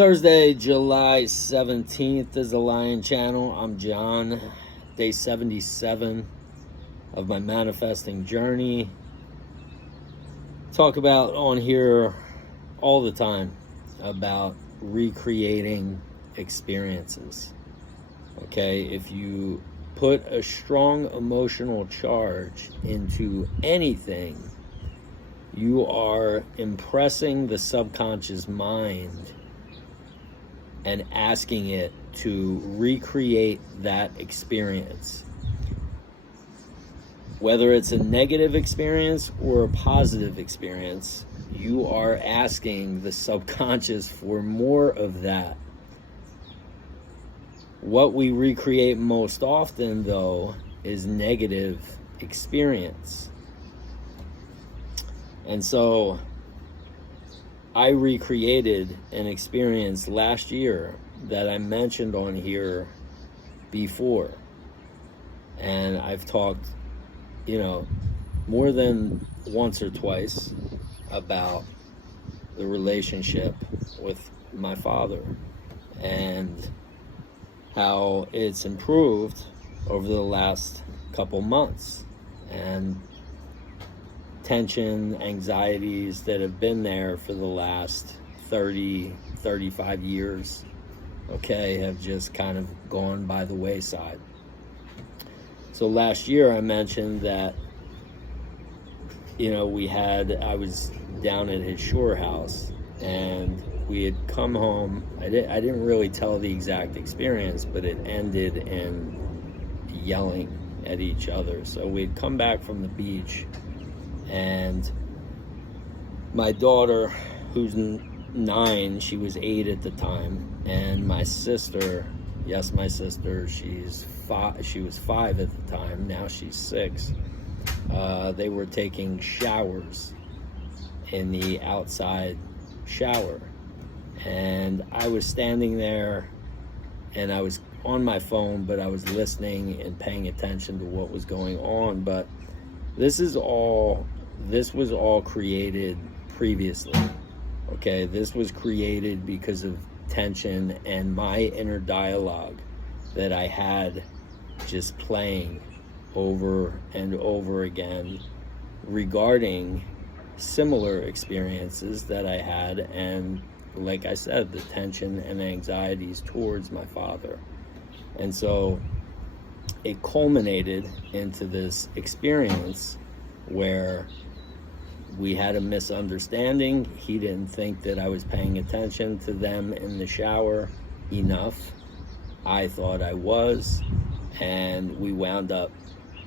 Thursday, July 17th is the Lion Channel. I'm John. Day 77 of my manifesting journey. Talk about on here all the time about recreating experiences. Okay, if you put a strong emotional charge into anything, you are impressing the subconscious mind and asking it to recreate that experience. Whether it's a negative experience or a positive experience, you are asking the subconscious for more of that. What we recreate most often, though, is negative experience. And so I recreated an experience last year that I mentioned on here before. And I've talked, more than once or twice about the relationship with my father and how it's improved over the last couple months, and tension, anxieties that have been there for the last 35 years, have just kind of gone by the wayside. So last year I mentioned that, I was down at his shore house and we had come home. I didn't really tell the exact experience, but it ended in yelling at each other. So we'd come back from the beach, and my daughter, who's 9, she was 8 at the time, and my sister, she was 5 at the time, now she's 6. They were taking showers in the outside shower, and I was standing there and I was on my phone, but I was listening and paying attention to what was going on. But this was all created previously. This was created because of tension and my inner dialogue that I had just playing over and over again regarding similar experiences that I had, and like I said, the tension and anxieties towards my father. And so it culminated into this experience where we had a misunderstanding. He didn't think that I was paying attention to them in the shower enough. I thought I was, and we wound up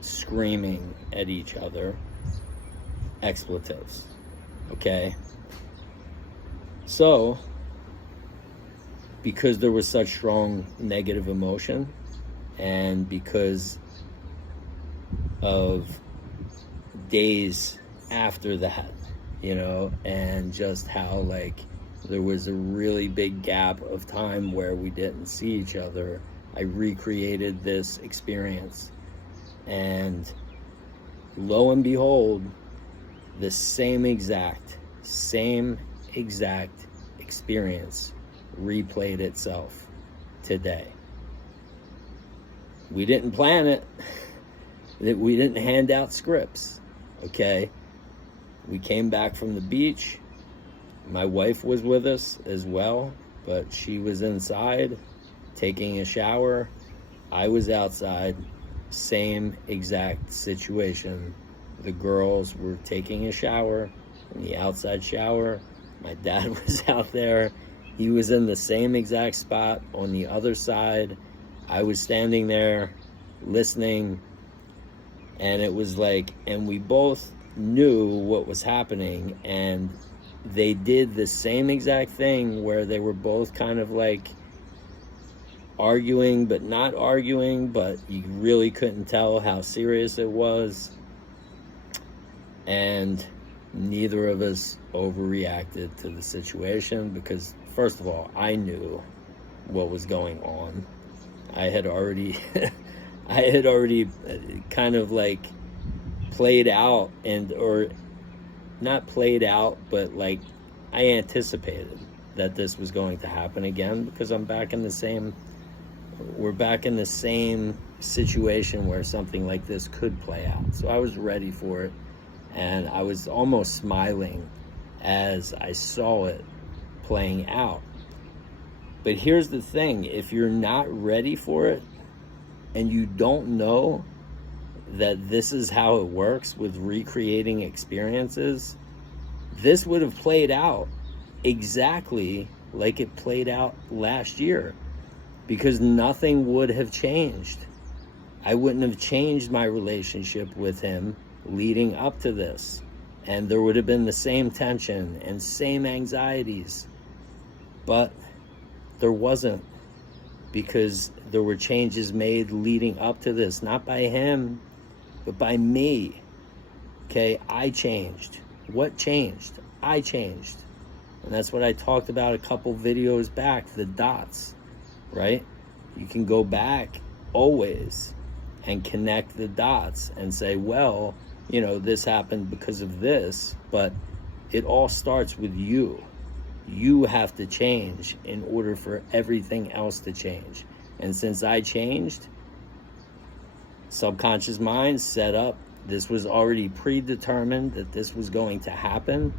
screaming at each other expletives. So because there was such strong negative emotion, and because of days after that, and just how there was a really big gap of time where we didn't see each other, I recreated this experience, and lo and behold, the same exact experience replayed itself today. We didn't plan it. We didn't hand out scripts. We came back from the beach. My wife was with us as well, but she was inside taking a shower. I was outside. Same exact situation. The girls were taking a shower in the outside shower. My dad was out there. He was in the same exact spot on the other side. I was standing there listening, and it was and we both knew what was happening, and they did the same exact thing where they were both kind of arguing but not arguing, but you really couldn't tell how serious it was. And neither of us overreacted to the situation because, first of all, I knew what was going on. I had already kind of played out, or not played out, but I anticipated that this was going to happen again, because we're back in the same situation where something like this could play out. So I was ready for it, and I was almost smiling as I saw it playing out. But here's the thing, if you're not ready for it and you don't know that this is how it works with recreating experiences, this would have played out exactly like it played out last year, because nothing would have changed. I wouldn't have changed my relationship with him leading up to this, and there would have been the same tension and same anxieties, but there wasn't, because there were changes made leading up to this, not by him, but by me. Okay, I changed. What changed? I changed. And that's what I talked about a couple videos back, the dots, right? You can go back always and connect the dots and say, well, you know, this happened because of this, but it all starts with you. You have to change in order for everything else to change. And since I changed, subconscious mind set up, this was already predetermined that this was going to happen,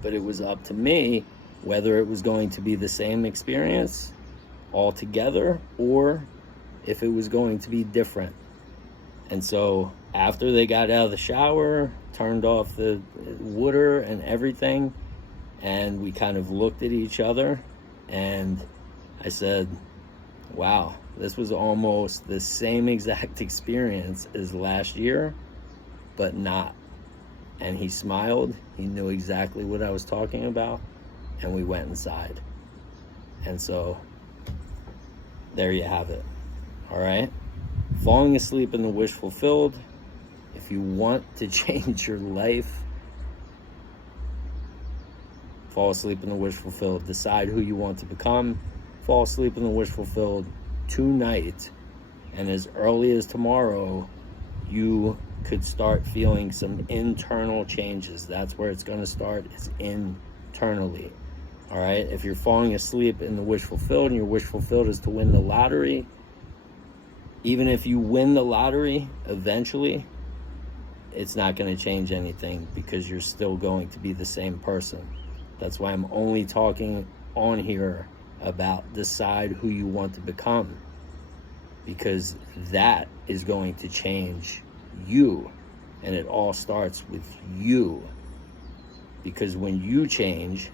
but it was up to me whether it was going to be the same experience altogether or if it was going to be different. And so after they got out of the shower, turned off the water and everything, and we kind of looked at each other, and I said, wow, this was almost the same exact experience as last year, but not. And he smiled. He knew exactly what I was talking about, and we went inside. And so there you have it. All right? Falling asleep in the wish fulfilled. If you want to change your life, fall asleep in the wish fulfilled. Decide who you want to become. Fall asleep in the wish fulfilled tonight, and as early as tomorrow, you could start feeling some internal changes. That's where it's going to start, is internally. All right? If you're falling asleep in the wish fulfilled and your wish fulfilled is to win the lottery, even if you win the lottery eventually, it's not going to change anything, because you're still going to be the same person. That's why I'm only talking on here about decide who you want to become, because that is going to change you, and it all starts with you. Because when you change,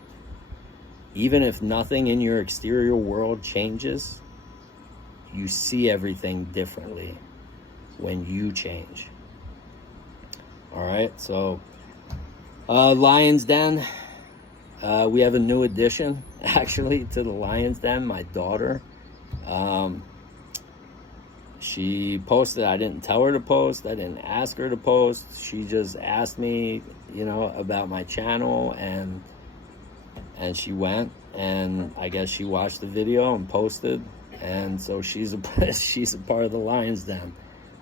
even if nothing in your exterior world changes, you see everything differently when you change. All right, so Lion's Den. We have a new addition, actually, to the Lion's Den. My daughter, she posted. I didn't tell her to post. I didn't ask her to post. She just asked me, you know, about my channel, and she went, and I guess she watched the video and posted, and so she's a part of the Lion's Den.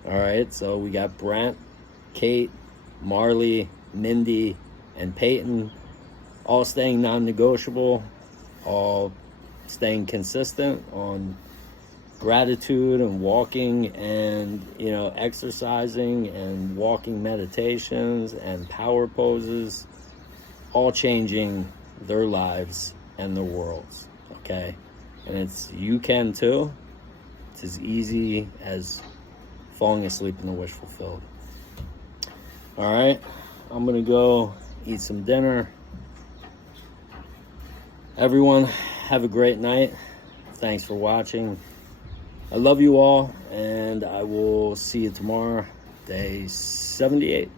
All right, so we got Brent, Kate, Marley, Mindy, and Peyton, all staying non-negotiable, all staying consistent on gratitude and walking and, you know, exercising and walking meditations and power poses, all changing their lives and their worlds, okay? And you can too. It's as easy as falling asleep in the wish fulfilled. All right, I'm gonna go eat some dinner. Everyone, have a great night. Thanks for watching. I love you all, and I will see you tomorrow, day 78.